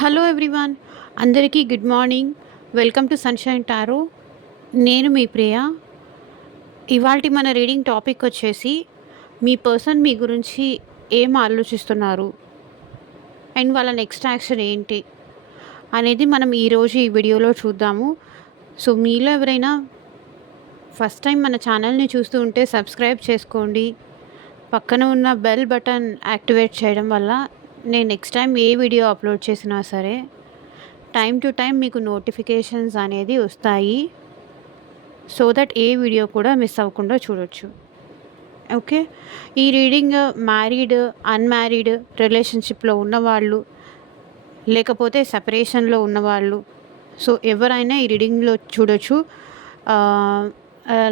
Hello everyone, అందరికీ good morning. Welcome to sunshine tarot. నేను మీ ప్రియ. ఇవాల్టి మన రీడింగ్ టాపిక్ వచ్చేసి మీ పర్సన్ మీ గురించి ఏం ఆలోచిస్తున్నారు అండ్ వాళ్ళ నెక్స్ట్ యాక్షన్ ఏంటి అనేది మనం ఈరోజు ఈ వీడియోలో చూద్దాము. సో మీలో ఎవరైనా ఫస్ట్ టైం మన ఛానల్ని చూస్తూ ఉంటే సబ్స్క్రైబ్ చేసుకోండి. పక్కన ఉన్న బెల్ బటన్ యాక్టివేట్ చేయడం వల్ల నేను నెక్స్ట్ టైం ఏ వీడియో అప్లోడ్ చేసినా సరే టైం టు టైం మీకు నోటిఫికేషన్స్ అనేది వస్తాయి. సో దట్ ఏ వీడియో కూడా మిస్ అవ్వకుండా చూడొచ్చు. ఓకే, ఈ రీడింగ్ మ్యారీడ్, అన్మ్యారీడ్, రిలేషన్షిప్లో ఉన్నవాళ్ళు, లేకపోతే సపరేషన్లో ఉన్నవాళ్ళు, సో ఎవరైనా ఈ రీడింగ్లో చూడొచ్చు.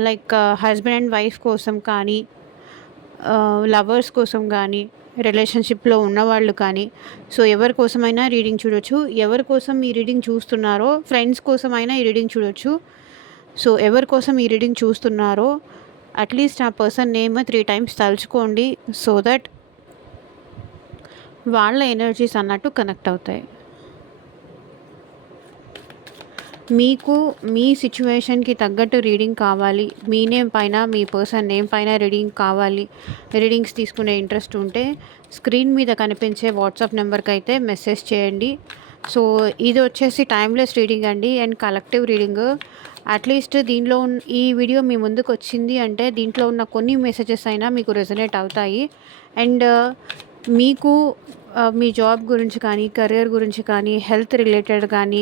లైక్ హస్బెండ్ అండ్ వైఫ్ కోసం కానీ, లవర్స్ కోసం కానీ, రిలేషన్షిప్లో ఉన్నవాళ్ళు కానీ, సో ఎవరి కోసమైనా రీడింగ్ చూడొచ్చు. ఎవరి కోసం ఈ రీడింగ్ చూస్తున్నారో, ఫ్రెండ్స్ కోసమైనా ఈ రీడింగ్ చూడొచ్చు. సో ఎవరి కోసం ఈ రీడింగ్ చూస్తున్నారో అట్లీస్ట్ ఆ పర్సన్ నేమ్ 3 టైమ్స్ తలుచుకోండి. సో దట్ వాళ్ళ ఎనర్జీస్ అన్నట్టు కనెక్ట్ అవుతాయి. మీకు మీ సిచ్యువేషన్కి తగ్గట్టు రీడింగ్ కావాలి, మీ నేమ్ పైన, మీ పర్సన్ నేమ్ పైన రీడింగ్ కావాలి, రీడింగ్స్ తీసుకునే ఇంట్రెస్ట్ ఉంటే స్క్రీన్ మీద కనిపించే వాట్సాప్ నెంబర్కి అయితే మెసేజ్ చేయండి. సో ఇది వచ్చేసి టైమ్లెస్ రీడింగ్ అండి అండ్ కలెక్టివ్ రీడింగ్. అట్లీస్ట్ దీనిలో ఈ వీడియో మీ ముందుకు వచ్చింది అంటే దీంట్లో ఉన్న కొన్ని మెసేజెస్ అయినా మీకు రెజనేట్ అవుతాయి. అండ్ మీకు మీ జాబ్ గురించి కానీ, కెరియర్ గురించి కానీ, హెల్త్ రిలేటెడ్ కానీ,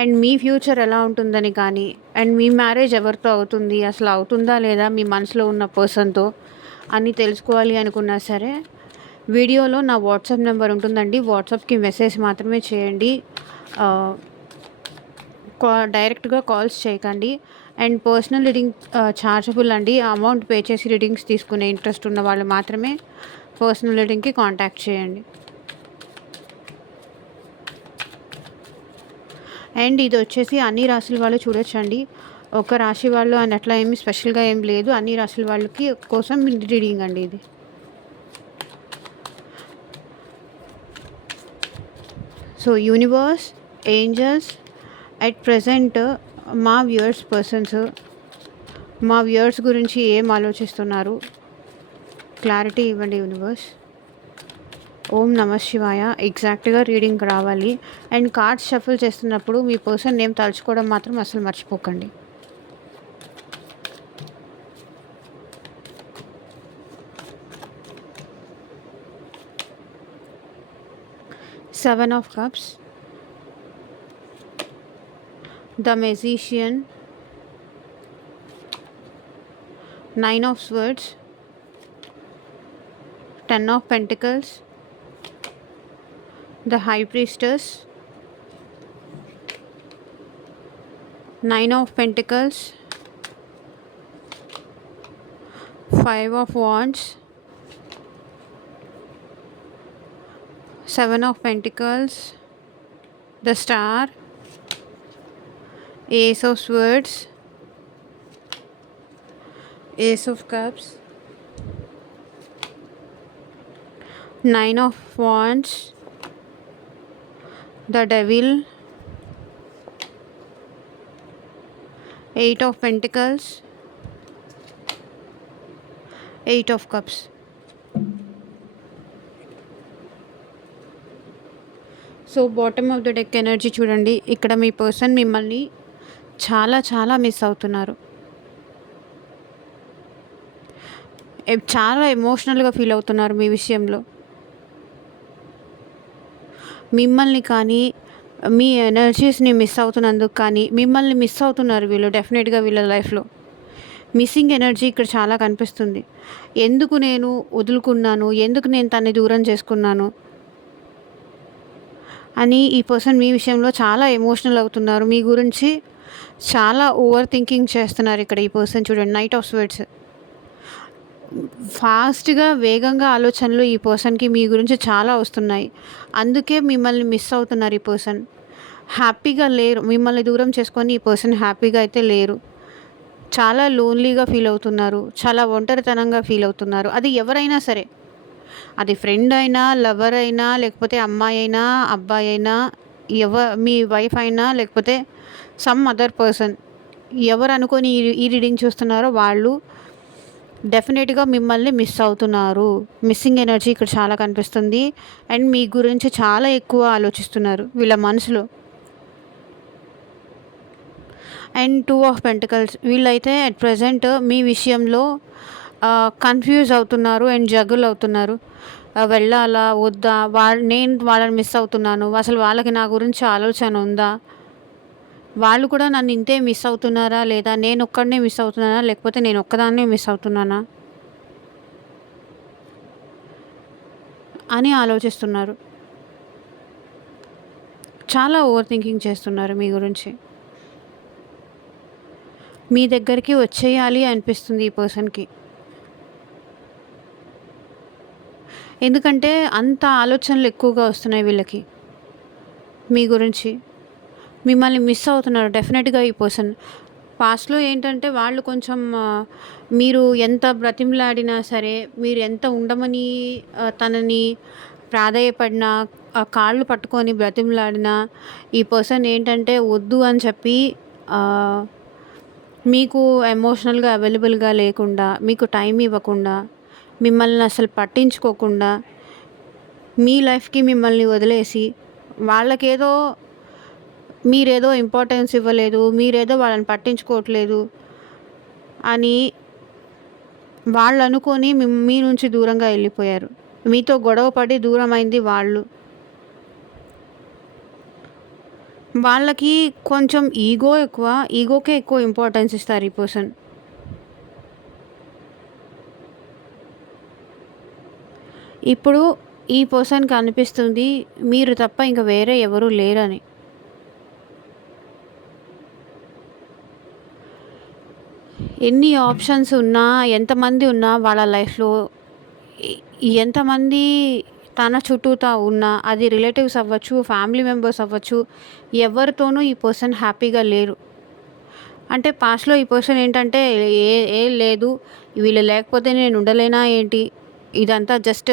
అండ్ మీ ఫ్యూచర్ ఎలా ఉంటుందని కానీ, అండ్ మీ మ్యారేజ్ ఎవరితో అవుతుంది, అసలు అవుతుందా లేదా మీ మనసులో ఉన్న పర్సన్తో అని తెలుసుకోవాలి అనుకున్నా సరే వీడియోలో నా వాట్సాప్ నెంబర్ ఉంటుందండి. వాట్సాప్కి మెసేజ్ మాత్రమే చేయండి, డైరెక్ట్గా కాల్స్ చేయకండి. అండ్ పర్సనల్ రీడింగ్ ఛార్జబుల్ అండి. అమౌంట్ పే చేసి రీడింగ్స్ తీసుకునే ఇంట్రెస్ట్ ఉన్న వాళ్ళు మాత్రమే పర్సనల్ రీడింగ్కి కాంటాక్ట్ చేయండి. అండ్ ఇది వచ్చేసి అన్ని రాశుల వాళ్ళు చూడొచ్చండి. ఒక రాశి వాళ్ళు అని అట్లా ఏమి స్పెషల్గా ఏం లేదు, అన్ని రాశుల వాళ్ళకి కోసం రీడింగ్ అండి ఇది. So universe, angels, at present మా వ్యూయర్స్ గురించి ఏం ఆలోచిస్తున్నారు క్లారిటీ ఇవ్వండి యూనివర్స్. ఓం నమ శివాయ. ఎగ్జాక్ట్గా రీడింగ్ రావాలి. అండ్ కార్డ్స్ షఫుల్ చేస్తున్నప్పుడు మీ పర్సన్ నేమ్ తలుచుకోవడం మాత్రం అసలు మర్చిపోకండి. Seven of cups, the magician, 9 of swords, 10 of pentacles, the high priestess, 9 of pentacles, 5 of wands, 7 of pentacles, the star, ace of swords, ace of cups, 9 of wands, the devil, 8 of pentacles, 8 of cups. So bottom of the deck energy చూడండి. ఇక్కడ మీ person మిమ్మల్ని చాలా చాలా miss అవుతున్నారు. చాలా ఎమోషనల్గా feel అవుతున్నారు మీ విషయంలో. మిమ్మల్ని కానీ, మీ ఎనర్జీస్ని మిస్ అవుతున్నందుకు కానీ, మిమ్మల్ని మిస్ అవుతున్నారు వీళ్ళు. డెఫినెట్గా వీళ్ళ లైఫ్లో మిస్సింగ్ ఎనర్జీ ఇక్కడ చాలా కనిపిస్తుంది. ఎందుకు నేను వదులుకున్నాను, ఎందుకు నేను తన్ని దూరం చేసుకున్నాను అని ఈ పర్సన్ మీ విషయంలో చాలా ఎమోషనల్ అవుతున్నారు. మీ గురించి చాలా ఓవర్ థింకింగ్ చేస్తున్నారు ఇక్కడ ఈ పర్సన్. చూడండి, నైట్ ఆఫ్ స్వర్డ్స్. ఫాస్ట్గా, వేగంగా ఆలోచనలు ఈ పర్సన్కి మీ గురించి చాలా వస్తున్నాయి. అందుకే మిమ్మల్ని మిస్ అవుతున్నారు ఈ పర్సన్. హ్యాపీగా లేరు. మిమ్మల్ని దూరం చేసుకొని ఈ పర్సన్ హ్యాపీగా అయితే లేరు. చాలా లోన్లీగా ఫీల్ అవుతున్నారు, చాలా ఒంటరితనంగా ఫీల్ అవుతున్నారు. అది ఎవరైనా సరే, అది ఫ్రెండ్ అయినా, లవర్ అయినా, లేకపోతే అమ్మాయి అయినా, అబ్బాయి అయినా, మీ వైఫ్ అయినా లేకపోతే సమ్ అదర్ పర్సన్ ఎవరు అనుకొని ఈ రీడింగ్ చూస్తున్నారో వాళ్ళు డెఫినెట్గా మిమ్మల్ని మిస్ అవుతున్నారు. మిస్సింగ్ ఎనర్జీ ఇక్కడ చాలా కనిపిస్తుంది. అండ్ మీ గురించి చాలా ఎక్కువ ఆలోచిస్తున్నారు వీళ్ళ మనసులో. అండ్ టూ ఆఫ్ పెంటికల్స్ వీళ్ళైతే అట్ ప్రజెంట్ మీ విషయంలో కన్ఫ్యూజ్ అవుతున్నారు అండ్ జగుల్ అవుతున్నారు. వెళ్ళాలా వద్దా, నేను వాళ్ళని మిస్ అవుతున్నాను, అసలు వాళ్ళకి నా గురించి ఆలోచన ఉందా, వాళ్ళు కూడా నన్ను ఇంతే మిస్ అవుతున్నారా, లేదా నేను ఒక్కడినే మిస్ అవుతున్నానా, లేకపోతే నేను ఒక్కదాన్నే మిస్ అవుతున్నానా అని ఆలోచిస్తున్నారు. చాలా ఓవర్ థింకింగ్ చేస్తున్నారు మీ గురించి. మీ దగ్గరికి వచ్చేయాలి అనిపిస్తుంది ఈ పర్సన్కి. ఎందుకంటే అంత ఆలోచనలు ఎక్కువగా వస్తున్నాయి వీళ్ళకి మీ గురించి. మిమ్మల్ని మిస్ అవుతున్నారు డెఫినెట్గా ఈ పర్సన్. పాస్ట్లో ఏంటంటే వాళ్ళు కొంచెం మీరు ఎంత బ్రతిమలాడినా సరే, మీరు ఎంత ఉండమని తనని ప్రాధేయపడినా, కాళ్ళు పట్టుకొని బ్రతిమలాడినా ఈ పర్సన్ ఏంటంటే వద్దు అని చెప్పి మీకు ఎమోషనల్గా అవైలబుల్గా లేకుండా, మీకు టైం ఇవ్వకుండా, మిమ్మల్ని అసలు పట్టించుకోకుండా, మీ లైఫ్కి మిమ్మల్ని వదిలేసి వాళ్ళకేదో మీరేదో ఇంపార్టెన్స్ ఇవ్వలేదు, మీరేదో వాళ్ళని పట్టించుకోవట్లేదు అని వాళ్ళు అనుకొని మీ నుంచి దూరంగా వెళ్ళిపోయారు. మీతో గొడవ పడి దూరమైంది వాళ్ళు. వాళ్ళకి కొంచెం ఈగో ఎక్కువ, ఈగోకే ఎక్కువ ఇంపార్టెన్స్ ఇస్తారు ఈ పర్సన్. ఇప్పుడు ఈ పర్సన్కి అనిపిస్తుంది మీరు తప్ప ఇంకా వేరే ఎవరూ లేరని. ఎన్ని ఆప్షన్స్ ఉన్నా, ఎంతమంది ఉన్నా వాళ్ళ లైఫ్లో, ఎంతమంది తన చుట్టూతా ఉన్నా, అది రిలేటివ్స్ అవ్వచ్చు, ఫ్యామిలీ మెంబర్స్ అవ్వచ్చు, ఎవరితోనూ ఈ పర్సన్ హ్యాపీగా లేరు. అంటే పాస్ట్లో ఈ పర్సన్ ఏంటంటే ఏం లేదు, వీళ్ళు లేకపోతే నేను ఉండలేనా ఏంటి, ఇదంతా జస్ట్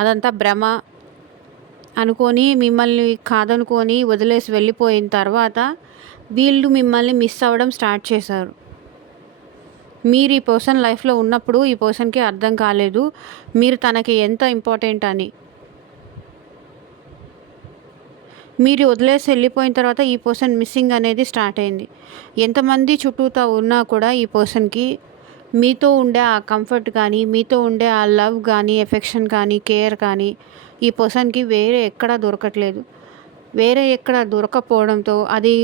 అదంతా భ్రమ అనుకొని మిమ్మల్ని కాదనుకొని వదిలేసి వెళ్ళిపోయిన తర్వాత వీళ్ళు మిమ్మల్ని మిస్ అవ్వడం స్టార్ట్ చేశారు. మీరు ఈ పర్సన్ లైఫ్లో ఉన్నప్పుడు ఈ పర్సన్కి అర్థం కాలేదు మీరు తనకి ఎంత ఇంపార్టెంట్ అని. మీరు వదిలేసి వెళ్ళిపోయిన తర్వాత ఈ పర్సన్ మిస్సింగ్ అనేది స్టార్ట్ అయింది. ఎంతమంది చుట్టూతా ఉన్నా కూడా ఈ పర్సన్కి మీతో ఉండే ఆ కంఫర్ట్ కానీ, మీతో ఉండే ఆ లవ్ కానీ, ఎఫెక్షన్ కానీ, కేర్ కానీ ఈ పర్సన్కి వేరే ఎక్కడా దొరకట్లేదు. వేరే ఎక్కడ దొరకపోవడంతో అది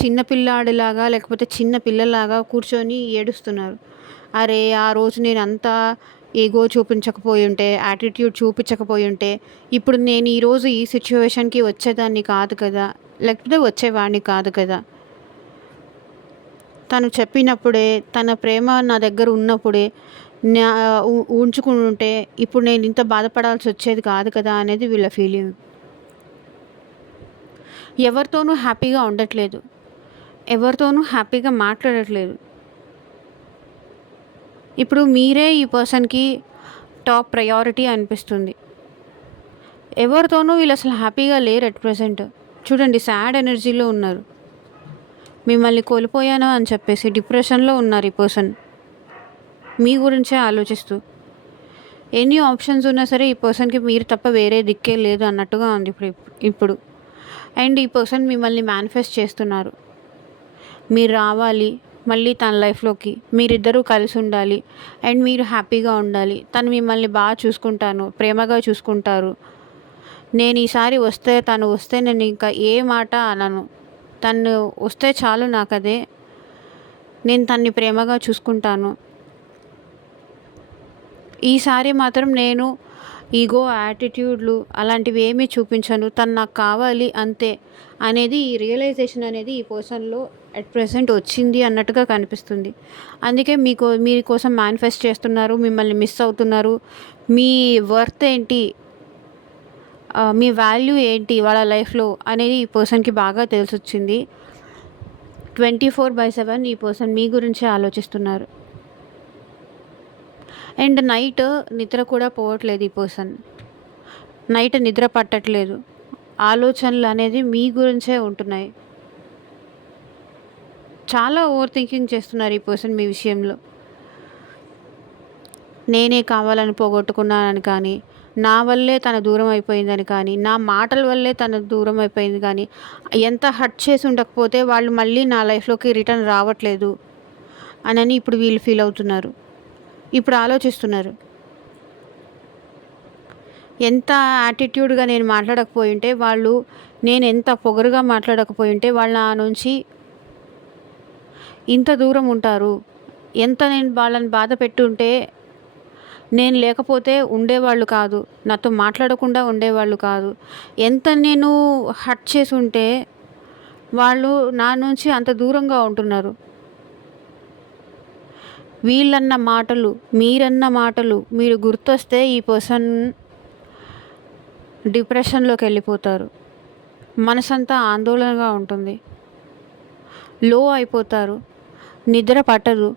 చిన్న పిల్లాడిలాగా లేకపోతే చిన్న పిల్లలాగా కూర్చొని ఏడుస్తున్నారు. అరే ఆ రోజు నేను అంతా ఈగో చూపించకపోయి ఉంటే, యాటిట్యూడ్ చూపించకపోయి ఉంటే ఇప్పుడు నేను ఈరోజు ఈ సిచ్యువేషన్కి వచ్చేదాన్ని కాదు కదా, లేకపోతే వచ్చేవాడిని కాదు కదా. తను చెప్పినప్పుడే, తన ప్రేమ నా దగ్గర ఉన్నప్పుడే ఉంచుకుని ఉంటే ఇప్పుడు నేను ఇంత బాధపడాల్సి వచ్చేది కాదు కదా అనేది వీళ్ళ ఫీలింగ్. ఎవరితోనూ హ్యాపీగా ఉండట్లేదు, ఎవరితోనూ హ్యాపీగా మాట్లాడట్లేదు. ఇప్పుడు మీరే ఈ పర్సన్కి టాప్ ప్రయారిటీ అనిపిస్తుంది. ఎవరితోనూ వీళ్ళు అసలు హ్యాపీగా లేరు ఎట్ ప్రజెంట్. చూడండి సాడ్ ఎనర్జీలో ఉన్నారు. మిమ్మల్ని కోల్పోయాను అని చెప్పేసి డిప్రెషన్లో ఉన్నారు ఈ పర్సన్ మీ గురించే ఆలోచిస్తూ. ఎన్ని ఆప్షన్స్ ఉన్నా సరే ఈ పర్సన్కి మీరు తప్ప వేరే దిక్కే లేదు అన్నట్టుగా ఉంది ఇప్పుడు. అండ్ ఈ పర్సన్ మిమ్మల్ని మేనిఫెస్ట్ చేస్తున్నారు. మీరు రావాలి మళ్ళీ తన లైఫ్లోకి, మీరిద్దరూ కలిసి ఉండాలి అండ్ మీరు హ్యాపీగా ఉండాలి. తను మిమ్మల్ని బాగా చూసుకుంటాను, ప్రేమగా చూసుకుంటారు. నేను ఈసారి వస్తే, తను వస్తే నేను ఇంకా ఏ మాట అనను, తను వస్తే చాలు నాకు అదే, నేను తన్ని ప్రేమగా చూసుకుంటాను. ఈసారి మాత్రం నేను ఈగో, యాటిట్యూడ్లు అలాంటివి ఏమీ చూపించను, తను నాకు కావాలి అంతే అనేది ఈ రియలైజేషన్ అనేది ఈ పర్సన్లో అట్ ప్రెసెంట్ వచ్చింది అన్నట్టుగా కనిపిస్తుంది. అందుకే మీ కోసం మేనిఫెస్ట్ చేస్తున్నారు, మిమ్మల్ని మిస్ అవుతున్నారు. మీ వర్త్ ఏంటి, మీ వాల్యూ ఏంటి వాళ్ళ లైఫ్లో అనేది ఈ పర్సన్కి బాగా తెలిసొచ్చింది. 24/7 ఈ పర్సన్ మీ గురించే ఆలోచిస్తున్నారు. అండ్ నైట్ నిద్ర కూడా పోవట్లేదు ఈ పర్సన్. నైట్ నిద్ర పట్టట్లేదు. ఆలోచనలు అనేది మీ గురించే ఉంటున్నాయి. చాలా ఓవర్ థింకింగ్ చేస్తున్నారు ఈ పర్సన్ మీ విషయంలో. నేనే కావాలని పోగొట్టుకున్నానని కానీ, నా వల్లే తను దూరం అయిపోయిందని కానీ, నా మాటల వల్లే తను దూరం అయిపోయింది కానీ, ఎంత హర్ట్ చేసి ఉండకపోతే వాళ్ళు మళ్ళీ నా లైఫ్‌లోకి రిటర్న్ రావట్లేదు అనని ఇప్పుడు వీళ్ళు ఫీల్ అవుతున్నారు. ఇప్పుడు ఆలోచిస్తున్నారు. ఎంత యాటిట్యూడ్‌గా నేను మాట్లాడకపోయుంటే వాళ్ళు, నేనెంత పొగరుగా మాట్లాడకపోయుంటే వాళ్ళు నా నుంచి ఇంత దూరం ఉంటారు. ఎంత నేను వాళ్ళని బాధ పెట్టుంటే, నేను లేకపోతే ఉండేవాళ్ళు కాదు. నాతో మాట్లాడకుండా ఉండేవాళ్ళు కాదు. ఎంత నేను హర్ట్ చేసుంటే వాళ్ళు నా నుంచి అంత దూరంగా ఉంటున్నారు. వీళ్ళన్న మాటలు, మీరన్న మాటలు మీరు గుర్తొస్తే ఈ పర్సన్ డిప్రెషన్‌లోకెళ్ళిపోతారు. మనసంతా ఆందోళనగా ఉంటుంది. లో అయిపోతారు. నిద్ర పట్టదు.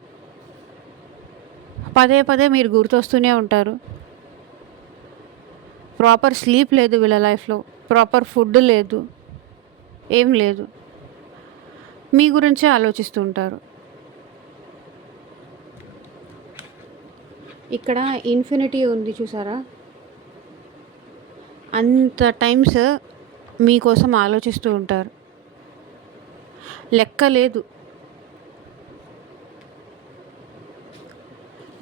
పదే పదే మీరు గుర్తొస్తూనే ఉంటారు. ప్రాపర్ స్లీప్ లేదు వీళ్ళ లైఫ్‌లో. ప్రాపర్ ఫుడ్ లేదు. ఏం లేదు. మీ గురించే ఆలోచిస్తూ ఉంటారు. ఇక్కడ ఇన్ఫినిటీ ఉంది చూసారా? అంత టైమ్స్ మీకోసం ఆలోచిస్తూ ఉంటారు. లెక్క లేదు.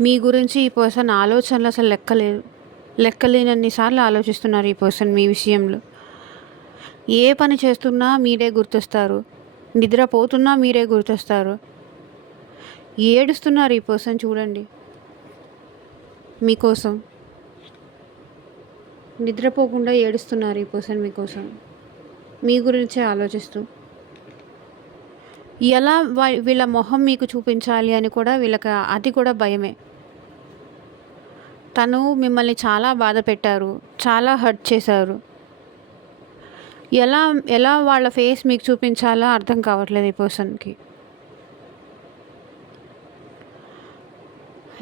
మీ గురించి ఈ పర్సన్ ఆలోచనలు అసలు లెక్కలేదు. లెక్కలేనన్ని సార్లు ఆలోచిస్తున్నారు ఈ పర్సన్ మీ విషయంలో. ఏ పని చేస్తున్నా మీరే గుర్తొస్తారు. నిద్రపోతున్నా మీరే గుర్తొస్తారు. ఏడుస్తున్నారు ఈ పర్సన్ చూడండి మీకోసం. నిద్రపోకుండా ఏడుస్తున్నారు ఈ పర్సన్ మీకోసం. మీ గురించే ఆలోచిస్తూ. ఎలా వీళ్ళ మొహం మీకు చూపించాలి అని కూడా వీళ్ళకి అది కూడా భయమే. తను మిమ్మల్ని చాలా బాధ పెట్టారు. చాలా హర్ట్ చేశారు. ఎలా ఎలా వాళ్ళ ఫేస్ మీకు చూపించాలో అర్థం కావట్లేదు ఈ పర్సన్‌కి.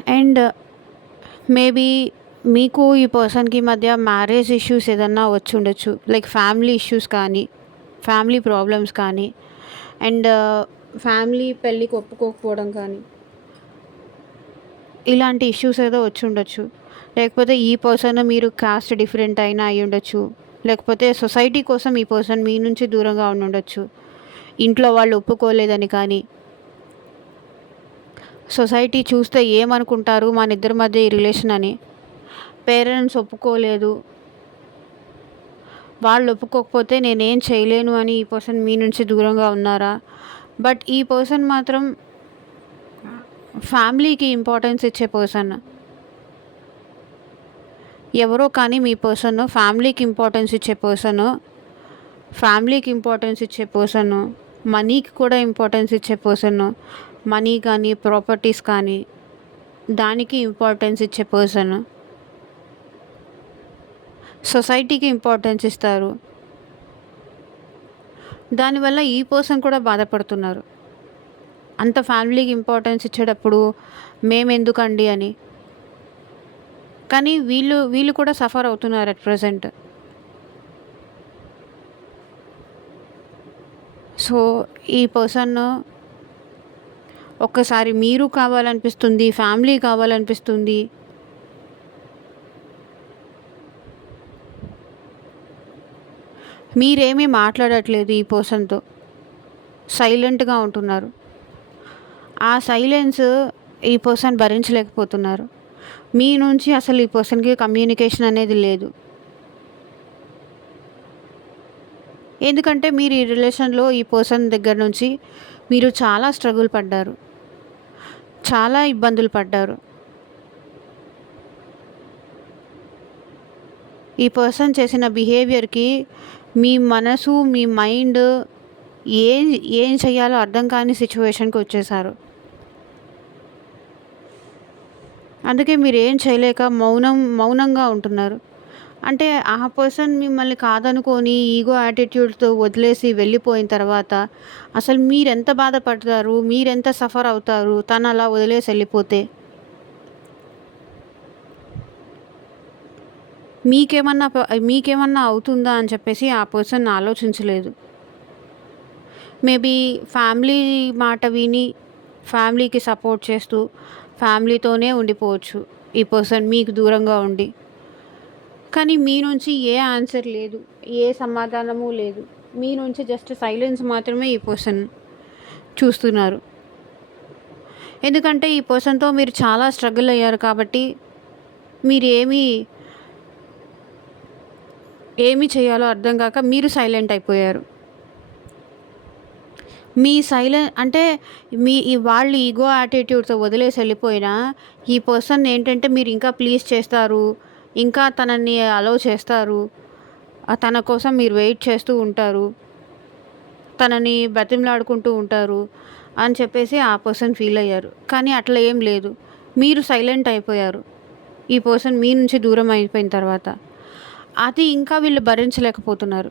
అండ్ మేబీ మీకు ఈ పర్సన్‌కి మధ్య మ్యారేజ్ ఇష్యూస్ ఏదన్నా వచ్చుండొచ్చు. లైక్ ఫ్యామిలీ ఇష్యూస్ కానీ, ఫ్యామిలీ ప్రాబ్లమ్స్ కానీ, అండ్ ఫ్యామిలీ పెళ్ళికి ఒప్పుకోకపోవడం కానీ, ఇలాంటి ఇష్యూస్ ఏదో వచ్చుండొచ్చు. లేకపోతే ఈ పర్సన్ మీరు కాస్ట్ డిఫరెంట్ అయినా అయ్యుండొచ్చు. లేకపోతే సొసైటీ కోసం ఈ పర్సన్ మీ నుంచి దూరంగా ఉండుండొచ్చు. ఇంట్లో వాళ్ళు ఒప్పుకోలేదని కానీ, సొసైటీ చూస్తే ఏమనుకుంటారు మనిద్దరి మధ్య ఈ రిలేషన్ అని, పేరెంట్స్ ఒప్పుకోలేదు, వాళ్ళు ఒప్పుకోకపోతే నేనేం చేయలేను అని ఈ పర్సన్ మీ నుంచి దూరంగా ఉన్నారా? బట్ ఈ పర్సన్ మాత్రం ఫ్యామిలీకి ఇంపార్టెన్స్ ఇచ్చే పర్సన్. ఎవరో కానీ మీ పర్సన్ ఫ్యామిలీకి ఇంపార్టెన్స్ ఇచ్చే పర్సన్. ఫ్యామిలీకి ఇంపార్టెన్స్ ఇచ్చే పర్సన్. మనీకి కూడా ఇంపార్టెన్స్ ఇచ్చే పర్సన్. మనీ కానీ, ప్రాపర్టీస్ కానీ దానికి ఇంపార్టెన్స్ ఇచ్చే పర్సన్. సొసైటీకి ఇంపార్టెన్స్ ఇస్తారు. దానివల్ల ఈ పర్సన్ కూడా బాధపడుతున్నారు. అంత ఫ్యామిలీకి ఇంపార్టెన్స్ ఇచ్చేటప్పుడు మేమెందుకండి అని. కానీ వీళ్ళు కూడా సఫర్ అవుతున్నారు అట్ ప్రెజెంట్. సో ఈ పర్సన్ ఒక్కసారి మీరు కావాలనిపిస్తుంది, ఫ్యామిలీ కావాలనిపిస్తుంది. మీరేమీ మాట్లాడట్లేదు ఈ పర్సన్తో. సైలెంట్గా ఉంటున్నారు. ఆ సైలెన్స్ ఈ పర్సన్ భరించలేకపోతున్నారు. మీ నుంచి అసలు ఈ పర్సన్‌కి కమ్యూనికేషన్ అనేది లేదు. ఎందుకంటే మీరు ఈ రిలేషన్‌లో ఈ పర్సన్ దగ్గర నుంచి మీరు చాలా స్ట్రగుల్ పడ్డారు. చాలా ఇబ్బందులు పడ్డారు. ఈ పర్సన్ చేసిన బిహేవియర్‌కి మీ మనసు, మీ మైండ్ ఏం ఏం చేయాలో అర్థం కాని సిచ్యువేషన్‌కి వచ్చేసారు. అందుకే మీరేం చేయలేక మౌనంగా ఉంటున్నారు. అంటే ఆ పర్సన్ మిమ్మల్ని కాదనుకోని ఈగో యాటిట్యూడ్‌తో వదిలేసి వెళ్ళిపోయిన తర్వాత అసలు మీరెంత బాధపడతారు? మీరెంత సఫర్ అవుతారు? తను అలా వదిలేసి వెళ్ళిపోతే? మీకేమన్నా అవుతుందా అని చెప్పేసి ఆ పర్సన్ ఆలోచించలేదు. మేబీ ఫ్యామిలీ మాట విని, ఫ్యామిలీకి సపోర్ట్ చేస్తూ, ఫ్యామిలీతోనే ఉండిపోవచ్చు ఈ పర్సన్ మీకు దూరంగా ఉండి. కానీ మీ నుంచి ఏ ఆన్సర్ లేదు, ఏ సమాధానము లేదు. మీ నుంచి జస్ట్ సైలెన్స్ మాత్రమే ఈ పర్సన్ చూస్తున్నారు. ఎందుకంటే ఈ పర్సన్‌తో మీరు చాలా స్ట్రగుల్ అయ్యారు కాబట్టి మీరు ఏమి చేయాలో అర్థం కాక మీరు సైలెంట్ అయిపోయారు. అంటే వాళ్ళ ఈగో యాటిట్యూడ్‌తో వదిలేసి వెళ్ళిపోయినా, ఈ పర్సన్ ఏంటంటే మీరు ఇంకా ప్లీజ్ చేస్తారు. ఇంకా తనని అలౌ చేస్తారు. తన కోసం మీరు వెయిట్ చేస్తూ ఉంటారు. తనని బతిమలాడుకుంటూ ఉంటారు అని చెప్పేసి ఆ పర్సన్ ఫీల్ అయ్యారు. కానీ అట్లా ఏం లేదు. మీరు సైలెంట్ అయిపోయారు. ఈ పర్సన్ మీ నుంచి దూరం అయిపోయిన తర్వాత. అది ఇంకా వీళ్ళు భరించలేకపోతున్నారు.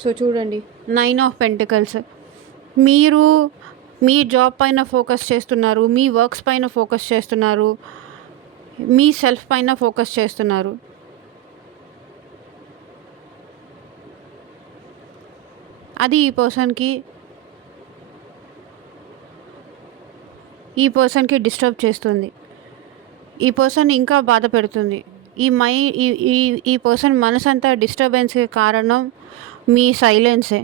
సో చూడండి, 9 ఆఫ్ పెంటికల్స్. మీరు మీ జాబ్ పైన ఫోకస్ చేస్తున్నారు. మీ వర్క్స్ పైన ఫోకస్ చేస్తున్నారు. మీ సెల్ఫ్ పైన ఫోకస్ చేస్తున్నారు. అది ఈ పర్సన్కి డిస్టర్బ్ చేస్తుంది. ఈ పర్సన్ ఇంకా బాధ పెడుతుంది. ఈ పర్సన్ మనసంతా డిస్టర్బెన్స్కి కారణం మీ సైలెన్సే.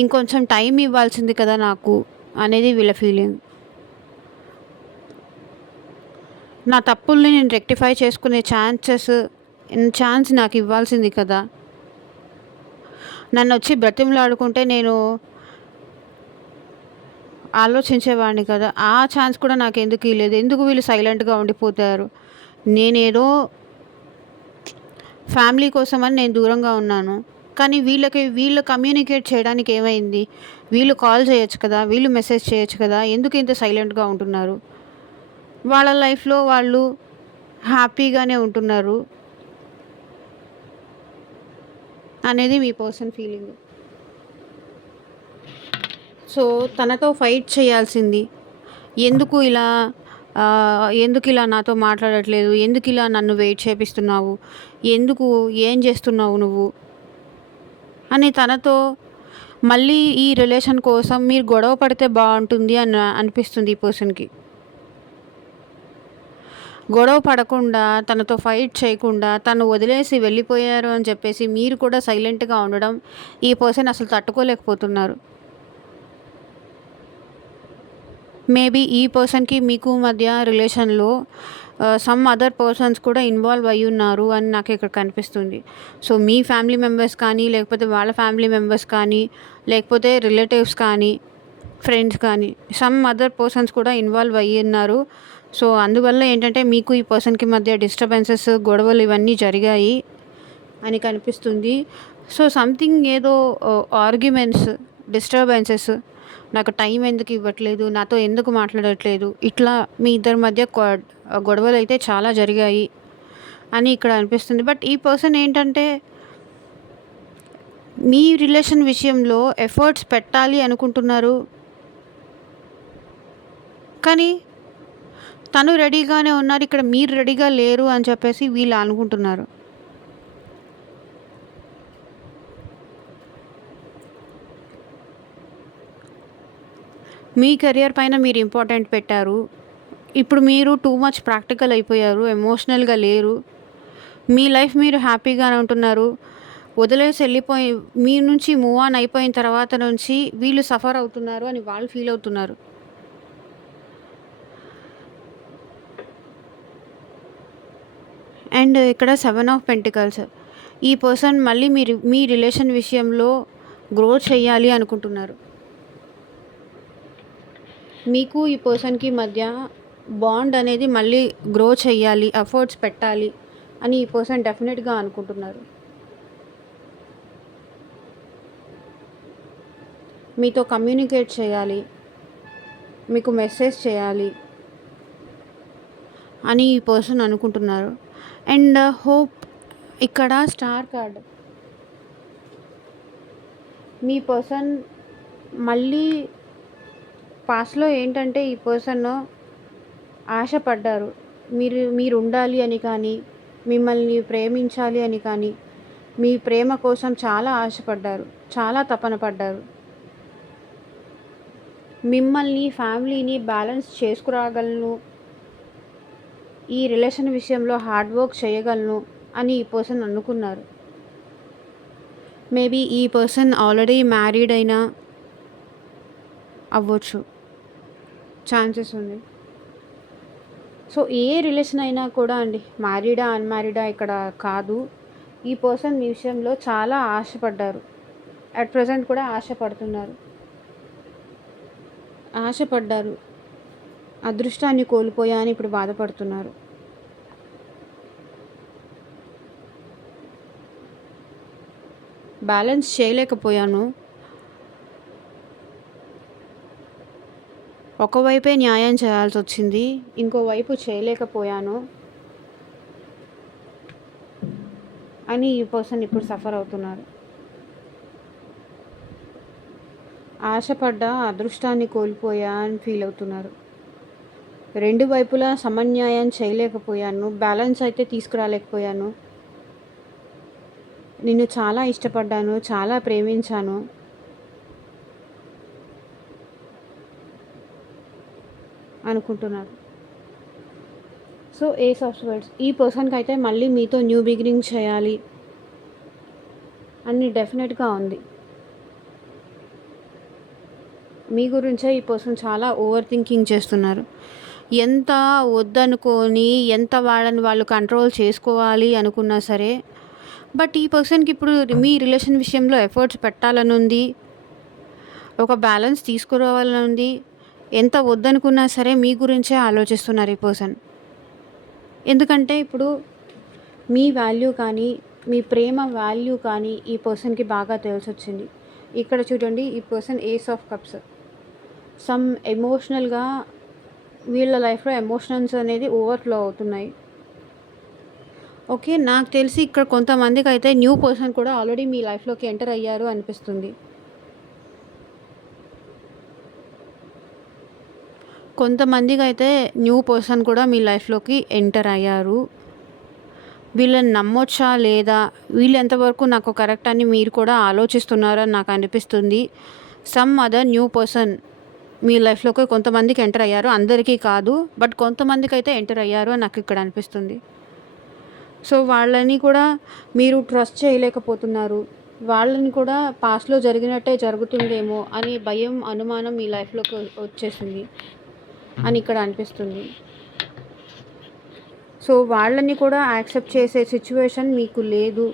ఇంకొంచెం టైం ఇవ్వాల్సింది కదా నాకు అనేది వీళ్ళ ఫీలింగ్. నా తప్పుల్ని నేను రెక్టిఫై చేసుకునే ఛాన్స్ నాకు ఇవ్వాల్సింది కదా. నన్ను వచ్చి బ్రతిమలాడుకుంటే నేను ఆలోచించేవాడిని కదా. ఆ ఛాన్స్ కూడా నాకు ఎందుకు ఇవ్వలేదు? ఎందుకు వీళ్ళు సైలెంట్గా ఉండిపోతారు? నేనేదో ఫ్యామిలీ కోసమని నేను దూరంగా ఉన్నాను. కానీ వీళ్ళు కమ్యూనికేట్ చేయడానికి ఏమైంది? వీళ్ళు కాల్ చేయొచ్చు కదా, వీళ్ళు మెసేజ్ చేయొచ్చు కదా. ఎందుకు ఇంత సైలెంట్గా ఉంటున్నారు? వాళ్ళ లైఫ్లో వాళ్ళు హ్యాపీగానే ఉంటున్నారు అనేది మీ పర్సన్ ఫీలింగ్. సో తనతో ఫైట్ చేయాల్సింది. ఎందుకు ఇలా నాతో మాట్లాడట్లేదు? ఎందుకు ఇలా నన్ను వెయిట్ చేపిస్తున్నావు? ఏం చేస్తున్నావు నువ్వు అని తనతో మళ్ళీ ఈ రిలేషన్ కోసం మీరు గొడవ పడితే బాగుంటుంది అని అనిపిస్తుంది ఈ పర్సన్కి. గొడవ పడకుండా, తనతో ఫైట్ చేయకుండా, తను వదిలేసి వెళ్ళిపోయారు అని చెప్పేసి మీరు కూడా సైలెంట్గా ఉండడం ఈ పర్సన్ అసలు తట్టుకోలేకపోతున్నారు. మేబీ ఈ పర్సన్కి మీకు మధ్య రిలేషన్లో సమ్ అదర్ పర్సన్స్ కూడా ఇన్వాల్వ్ అయ్యి ఉన్నారు అని నాకు ఇక్కడ కనిపిస్తుంది. సో మీ ఫ్యామిలీ మెంబర్స్ కానీ, లేకపోతే వాళ్ళ ఫ్యామిలీ మెంబర్స్ కానీ, లేకపోతే రిలేటివ్స్ కానీ, ఫ్రెండ్స్ కానీ, సమ్ అదర్ పర్సన్స్ కూడా ఇన్వాల్వ్ అయ్యి ఉన్నారు. సో అందువల్ల ఏంటంటే మీకు ఈ పర్సన్కి మధ్య డిస్టర్బెన్సెస్, గొడవలు ఇవన్నీ జరిగాయి అని కనిపిస్తుంది. సో సంథింగ్ ఏదో ఆర్గ్యుమెంట్స్, డిస్టర్బెన్సెస్, నాకు టైం ఎందుకు ఇవ్వట్లేదు, నాతో ఎందుకు మాట్లాడట్లేదు, ఇట్లా మీ ఇద్దరి మధ్య గొడవలు అయితే చాలా జరిగాయి అని ఇక్కడ అనిపిస్తుంది. బట్ ఈ పర్సన్ ఏంటంటే మీ రిలేషన్ విషయంలో ఎఫర్ట్స్ పెట్టాలి అనుకుంటున్నారు. కానీ తను రెడీగానే ఉన్నారు, ఇక్కడ మీరు రెడీగా లేరు అని చెప్పేసి వీళ్ళు అనుకుంటున్నారు. మీ కెరియర్ పైన మీరు ఇంపార్టెంట్ పెట్టారు. ఇప్పుడు మీరు టూ మచ్ ప్రాక్టికల్ అయిపోయారు, ఎమోషనల్గా లేరు. మీ లైఫ్ మీరు హ్యాపీగానే ఉంటున్నారు. వదిలేసి వెళ్ళిపోయి మీ నుంచి మూవ్ ఆన్ అయిపోయిన తర్వాత నుంచి వీళ్ళు సఫర్ అవుతున్నారు అని వాళ్ళు ఫీల్ అవుతున్నారు. అండ్ ఇక్కడ 7 ఆఫ్ పెంటికల్స్. ఈ పర్సన్ మళ్ళీ మీ రిలేషన్ విషయంలో గ్రో చేయాలి అనుకుంటున్నారు. మీకు ఈ పర్సన్కి మధ్య బాండ్ అనేది మళ్ళీ గ్రో చేయాలి, ఎఫర్ట్స్ పెట్టాలి అని ఈ పర్సన్ డెఫినెట్గా అనుకుంటున్నారు. మీతో కమ్యూనికేట్ చేయాలి, మీకు మెసేజ్ చేయాలి అని ఈ పర్సన్ అనుకుంటున్నారు. And hope. ఇక్కడ స్టార్ కార్డ్. మీ పర్సన్ మళ్ళీ పాస్ట్‌లో ఏంటంటే ఈ పర్సన్ ఆశపడ్డారు. మీరుండాలి అని కానీ, మిమ్మల్ని ప్రేమించాలి అని కానీ, మీ ప్రేమ కోసం చాలా ఆశపడ్డారు. చాలా తపన పడ్డారు. మిమ్మల్ని, ఫ్యామిలీని బ్యాలెన్స్ చేసుకురాగలను, ఈ రిలేషన్ విషయంలో హార్డ్ వర్క్ చేయగలను అని ఈ పర్సన్ అనుకున్నారు. మేబీ ఈ పర్సన్ ఆల్రెడీ మ్యారీడ్ అయినా అవ్వచ్చు. ఛాన్సెస్ ఉంది. సో ఏ రిలేషన్ అయినా కూడా అండి, మ్యారీడా, అన్‌మ్యారీడా ఇక్కడ కాదు. ఈ పర్సన్ మీ విషయంలో చాలా ఆశపడ్డారు. అట్ ప్రెజెంట్ కూడా ఆశపడుతున్నారు. ఆశపడ్డారు. అదృష్టాన్ని కోల్పోయా అని ఇప్పుడు బాధపడుతున్నారు. బ్యాలెన్స్ చేయలేకపోయాను. ఒకవైపే న్యాయం చేయాల్సొచ్చింది. ఇంకోవైపు చేయలేకపోయాను అని ఈ పర్సన్ ఇప్పుడు సఫర్ అవుతున్నారు. ఆశపడ్డ అదృష్టాన్ని కోల్పోయా అని ఫీల్ అవుతున్నారు. రెండు వైపులా సమన్యాయం చేయలేకపోయాను. బ్యాలెన్స్ అయితే తీసుకురాలేకపోయాను. నిన్ను చాలా ఇష్టపడ్డాను, చాలా ప్రేమించాను. అనుకుంటున్నారు. సో ఏస్ ఆఫ్ స్వర్డ్స్ ఈ పర్సన్కి అయితే మళ్ళీ మీతో న్యూ బిగినింగ్ చేయాలి అని డెఫినెట్గా ఉంది. మీ గురించే ఈ పర్సన్ చాలా ఓవర్ థింకింగ్ చేస్తున్నారు. ఎంత వద్దనుకొని, ఎంత వాళ్ళని వాళ్ళు కంట్రోల్ చేసుకోవాలి అనుకున్నా సరే, బట్ ఈ పర్సన్కి ఇప్పుడు మీ రిలేషన్ విషయంలో ఎఫర్ట్స్ పెట్టాలని ఉంది, ఒక బ్యాలెన్స్ తీసుకురావాలని ఉంది. ఎంత వద్దనుకున్నా సరే మీ గురించే ఆలోచిస్తున్నారు ఈ పర్సన్. ఎందుకంటే ఇప్పుడు మీ వాల్యూ కానీ, మీ ప్రేమ వాల్యూ కానీ ఈ పర్సన్కి బాగా తెలిసొచ్చింది. ఇక్కడ చూడండి, ఈ person ace of cups. Some ఎమోషనల్గా వీళ్ళ లైఫ్లో ఎమోషన్స్ అనేది ఓవర్ఫ్లో అవుతున్నాయి. ఓకే, నాకు తెలిసి ఇక్కడ కొంతమందికి అయితే న్యూ పర్సన్ కూడా ఆల్రెడీ మీ లైఫ్లోకి ఎంటర్ అయ్యారు అనిపిస్తుంది. కొంతమందికి అయితే న్యూ పర్సన్ కూడా మీ లైఫ్లోకి ఎంటర్ అయ్యారు. వీళ్ళని నమ్మొచ్చా లేదా, వీళ్ళు ఎంతవరకు నాకు కరెక్ట్ అని మీరు కూడా ఆలోచిస్తున్నారని నాకు అనిపిస్తుంది. సమ్ అదర్ న్యూ పర్సన్ మీ లైఫ్లోకి కొంతమందికి ఎంటర్ అయ్యారు, అందరికీ కాదు, బట్ కొంతమందికి అయితే ఎంటర్ అయ్యారు అని నాకు ఇక్కడ అనిపిస్తుంది. సో వాళ్ళని కూడా మీరు ట్రస్ట్ చేయలేకపోతున్నారు. వాళ్ళని కూడా పాస్ట్లో జరిగినట్టే జరుగుతుందేమో అని భయం, అనుమానం మీ లైఫ్లోకి వచ్చేసింది అని ఇక్కడ అనిపిస్తుంది. సో వాళ్ళని కూడా యాక్సెప్ట్ చేసే సిచ్యువేషన్ మీకు లేదు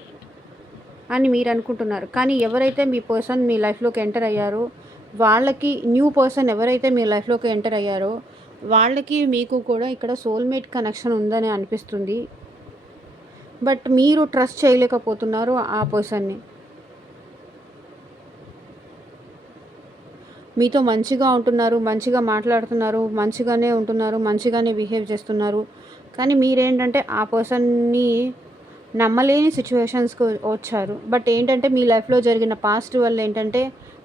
అని మీరు అనుకుంటున్నారు. కానీ ఎవరైతే మీ పర్సన్ మీ లైఫ్లోకి ఎంటర్ అయ్యారో వాళ్ళకి, న్యూ పర్సన్ ఎవరైతే మీ లైఫ్లోకి ఎంటర్ అయ్యారో వాళ్ళకి మీకు కూడా ఇక్కడ సోల్మేట్ కనెక్షన్ ఉందని అనిపిస్తుంది. బట్ మీరు ట్రస్ట్ చేయలేకపోతున్నారు ఆ పర్సన్ని. మీతో మంచిగా ఉంటున్నారు, మంచిగా మాట్లాడుతున్నారు, మంచిగానే ఉంటున్నారు, మంచిగానే బిహేవ్ చేస్తున్నారు. కానీ మీరేంటంటే ఆ పర్సన్ని నమ్మలేని సిచ్యువేషన్స్కి వచ్చారు. బట్ ఏంటంటే మీ లైఫ్లో జరిగిన పాస్ట్ వల్ల ఏంటంటే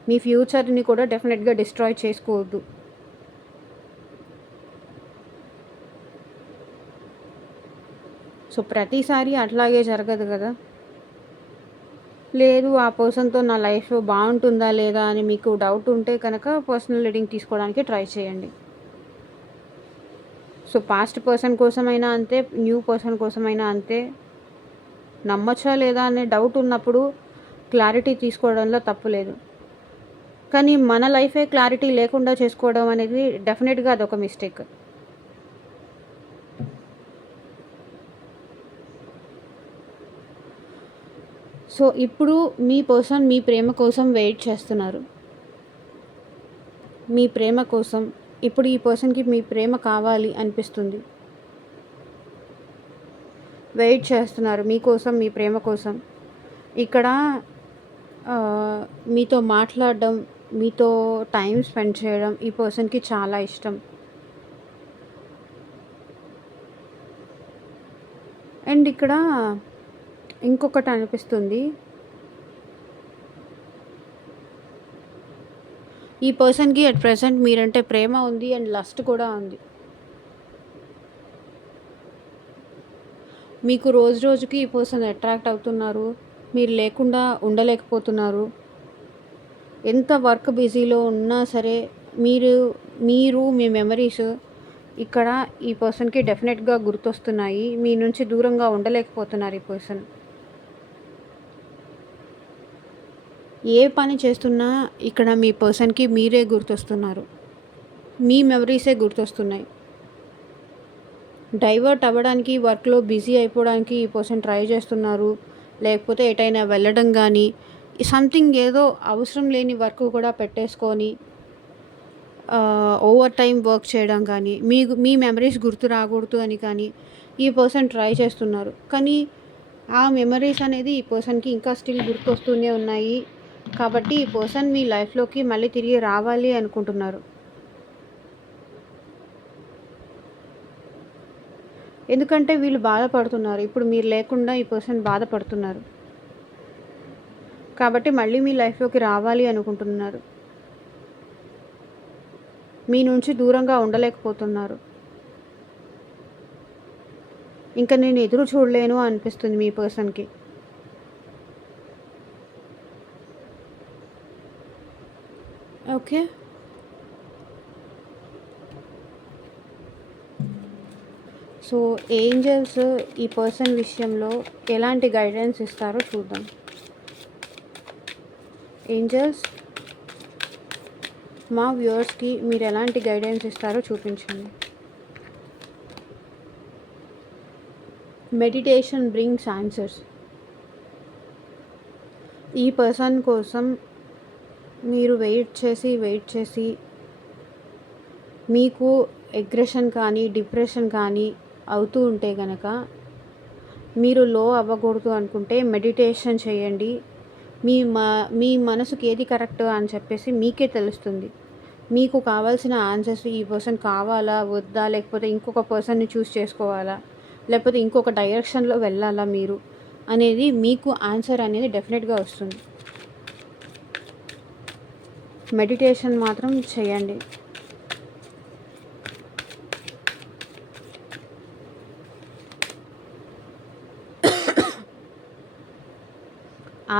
మీ ఫ్యూచర్ని కూడా డెఫినెట్గా డిస్ట్రాయ్ చేసుకోవద్దు. సో ప్రతిసారి అట్లాగే జరగదు కదా. లేదు, ఆ పర్సన్తో నా లైఫ్ బాగుంటుందా లేదా అని మీకు డౌట్ ఉంటే కనుక పర్సనల్ రీడింగ్ తీసుకోవడానికి ట్రై చేయండి. సో పాస్ట్ పర్సన్ కోసమైనా అంతే, న్యూ పర్సన్ కోసమైనా అంతే. నమ్మచ్చా లేదా అనే డౌట్ ఉన్నప్పుడు క్లారిటీ తీసుకోవడంలో తప్పు లేదు. కానీ మన లైఫే క్లారిటీ లేకుండా చేసుకోవడం అనేది డెఫినెట్గా అదొక మిస్టేక్. సో ఇప్పుడు మీ పర్సన్ మీ ప్రేమ కోసం వెయిట్ చేస్తున్నారు. మీ ప్రేమ కోసం ఇప్పుడు ఈ పర్సన్కి మీ ప్రేమ కావాలి అనిపిస్తుంది. వెయిట్ చేస్తున్నారు మీకోసం, మీ ప్రేమ కోసం. ఇక్కడ మీతో మాట్లాడడం, మీతో టైం స్పెండ్ చేయడం ఈ పర్సన్కి చాలా ఇష్టం. అండ్ ఇక్కడ ఇంకొకటి అనిపిస్తుంది, ఈ పర్సన్‌కి అట్ ప్రెజెంట్ మీరంటే ప్రేమ ఉంది అండ్ లస్ట్ కూడా ఉంది. మీకు రోజు రోజుకి ఈ పర్సన్ అట్రాక్ట్ అవుతున్నారు. మీరు లేకుండా ఉండలేకపోతున్నారు. ఎంత వర్క్ బిజీలో ఉన్నా సరే మీరు మీరు మీ మెమరీస్ ఇక్కడ ఈ పర్సన్‌కి డెఫినెట్‌గా గుర్తొస్తున్నాయి. మీ నుంచి దూరంగా ఉండలేకపోతున్నారు ఈ పర్సన్. ఏ పని చేస్తున్నా ఇక్కడ మీ పర్సన్‌కి మీరే గుర్తొస్తున్నారు. మీ మెమరీసే గుర్తొస్తున్నాయి. డైవర్ట్ అవ్వడానికి, వర్క్‌లో బిజీ అయిపోవడానికి ఈ పర్సన్ ట్రై చేస్తున్నారు. లేకపోతే ఎటైనా వెళ్ళడం గానీ, సంథింగ్ ఏదో అవసరం లేని వర్క్ కూడా పెట్టేసుకొని ఓవర్ టైమ్ వర్క్ చేయడం కానీ, మీ మెమరీస్ గుర్తు రాకూడదు అని కానీ ఈ పర్సన్ ట్రై చేస్తున్నారు. కానీ ఆ మెమరీస్ అనేది ఈ పర్సన్‌కి ఇంకా స్టిల్ గుర్తొస్తూనే ఉన్నాయి. కాబట్టి ఈ పర్సన్ మీ లైఫ్‌లోకి మళ్ళీ తిరిగి రావాలి అనుకుంటున్నారు. ఎందుకంటే వీళ్ళు బాధపడుతున్నారు. ఇప్పుడు మీరు లేకుండా ఈ పర్సన్ బాధపడుతున్నారు. కాబట్టి మళ్ళీ మీ లైఫ్‌లోకి రావాలి అనుకుంటున్నారు. మీ నుంచి దూరంగా ఉండలేకపోతున్నారు. ఇంకా నేను ఎదురు చూడలేను అనిపిస్తుంది మీ పర్సన్‌కి. ఓకే. సో, ఏంజెల్స్ ఈ పర్సన్ విషయంలో ఎలాంటి గైడెన్స్ ఇస్తారో చూద్దాం. ఏంజెల్స్ మా వ్యూవర్స్‌కి మీరు ఎలాంటి గైడెన్స్ ఇస్తారో చూపించండి. Meditation brings answers. ఈ పర్సన్ కోసం మీరు వెయిట్ చేసి మీకు అగ్రెషన్ కానీ, డిప్రెషన్ కానీ అవుతూ ఉంటే గనక మీరు లో అవ్వకూడదు అనుకుంటే మెడిటేషన్ చేయండి. మీ మనసుకి ఏది కరెక్ట్ అని చెప్పేసి మీకే తెలుస్తుంది. మీకు కావాల్సిన ఆన్సర్స్ ఈ పర్సన్ కావాలా? వద్దా? లేకపోతే ఇంకొక పర్సన్‌ని చూస్ చేసుకోవాలా? లేకపోతే ఇంకొక డైరెక్షన్‌లో వెళ్ళాలా మీరు? అనేది మీకు ఆన్సర్ అనేది డెఫినెట్‌గా వస్తుంది. మెడిటేషన్ మాత్రం చేయండి.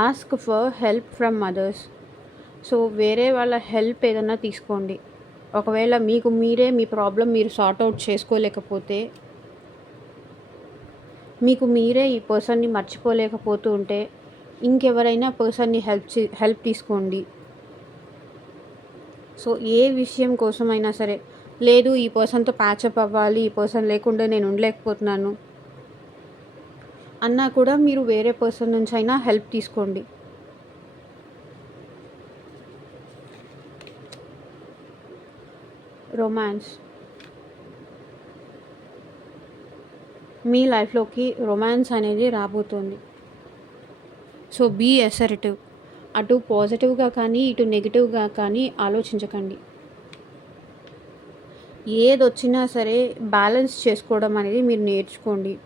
Ask for help from others. So వేరే వాళ్ళ హెల్ప్ ఏదన్నా తీసుకోండి. ఒకవేళ మీకు మీరే మీ ప్రాబ్లం మీరు సార్ట్ అవుట్ చేసుకోలేకపోతే, మీకు మీరే ఈ పర్సన్ని మర్చిపోలేకపోతూ ఉంటే ఇంకెవరైనా పర్సన్ని హెల్ప్ తీసుకోండి. సో ఏ విషయం కోసమైనా సరే, లేదు ఈ పర్సన్‌తో ప్యాచప్ అవ్వాలి, ఈ పర్సన్ లేకుండా నేను ఉండలేకపోతున్నాను అన్నా కూడా మీరు వేరే పర్సన్ నుంచి అయినా హెల్ప్ తీసుకోండి. రొమాన్స్. మీ లైఫ్‌లోకి రొమాన్స్ అనేది రాబోతోంది. So be assertive. అటు పాజిటివ్‌గా కానీ, ఇటు నెగెటివ్‌గా కానీ ఆలోచించకండి. ఏదొచ్చినా సరే బ్యాలెన్స్ చేసుకోవడం అనేది మీరు నేర్చుకోండి.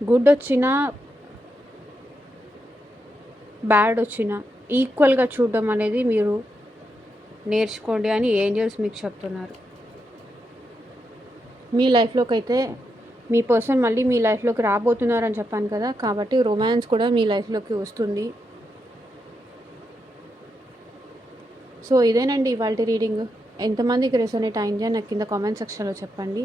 గుడ్ వచ్చినా, బ్యాడ్ వచ్చినా ఈక్వల్‌గా చూడడం అనేది మీరు నేర్చుకోండి అని ఏంజెల్స్ మీకు చెప్తున్నారు. మీ లైఫ్‌లోకి అయితే మీ పర్సన్ మళ్ళీ మీ లైఫ్‌లోకి రాబోతున్నారని చెప్పాను కదా! కాబట్టి రొమాన్స్ కూడా మీ లైఫ్‌లోకి వస్తుంది. సో ఇదేనండి ఇవాల్టి రీడింగ్. ఎంతమందికి రెసొనేట్ అయిందో నాకు కింద కామెంట్ సెక్షన్‌లో చెప్పండి.